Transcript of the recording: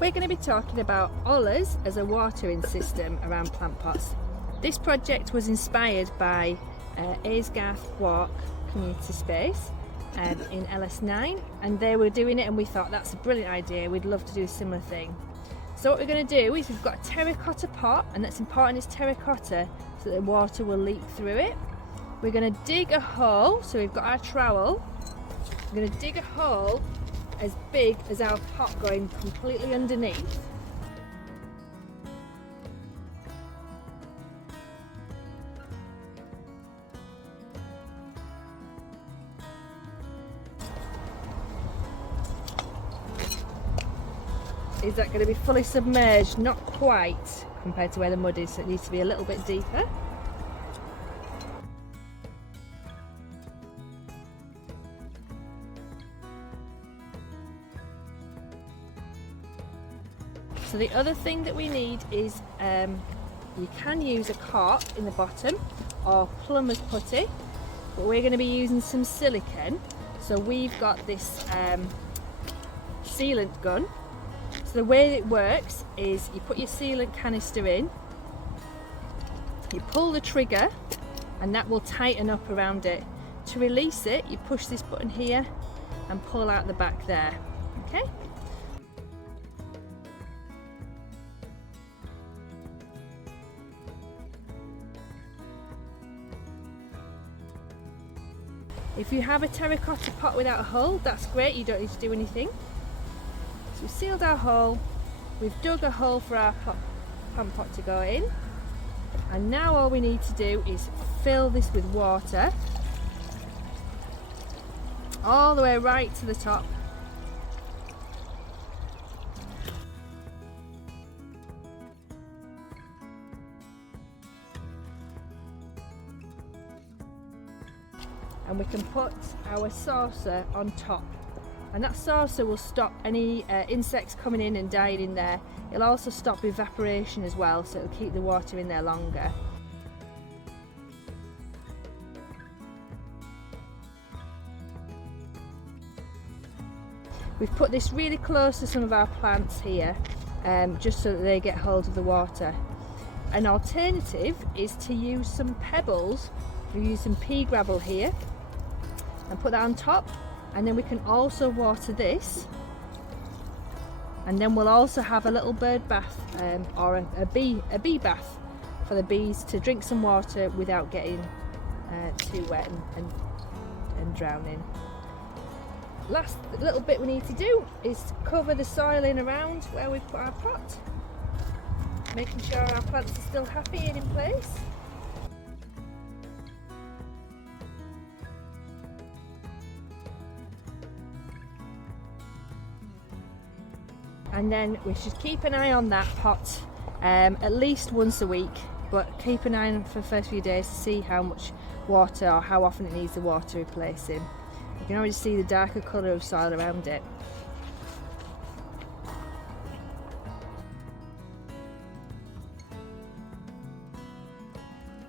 We're going to be talking about Ollas as a watering system around plant pots. This project was inspired by Aysgarth Walk Community Space in LS9, and they were doing it and we thought that's a brilliant idea, we'd love to do a similar thing. So what we're going to do is we've got a terracotta pot, and that's important, is terracotta so that the water will leak through it. We're going to dig a hole, so we've got our trowel. We're going to dig a hole as big as our pot going completely underneath. Is that going to be fully submerged? Not quite compared to where the mud is, so it needs to be a little bit deeper. So the other thing that we need is you can use a cork in the bottom or plumber's putty, but we're going to be using some silicone. So we've got this sealant gun. So the way it works is you put your sealant canister in, you pull the trigger and that will tighten up around it. To release it, you push this button here and pull out the back there. Okay? If you have a terracotta pot without a hole, that's great, you don't need to do anything. So we've sealed our hole, we've dug a hole for our plant pot to go in, and now all we need to do is fill this with water all the way right to the top. And we can put our saucer on top, and that saucer will stop any insects coming in and dying in there. It'll also stop evaporation as well, so it'll keep the water in there longer. We've put this really close to some of our plants here, just so that they get hold of the water. An alternative is to use some pebbles. We use some pea gravel here and put that on top, and then we can also water this, and then we'll also have a little bird bath or a bee bath for the bees to drink some water without getting too wet and drowning. Last little bit we need to do is cover the soil in around where we've put our pot, making sure our plants are still happy and in place. And then we should keep an eye on that pot at least once a week, but keep an eye on it for the first few days to see how much water or how often it needs the water replacing. You can already see the darker colour of soil around it.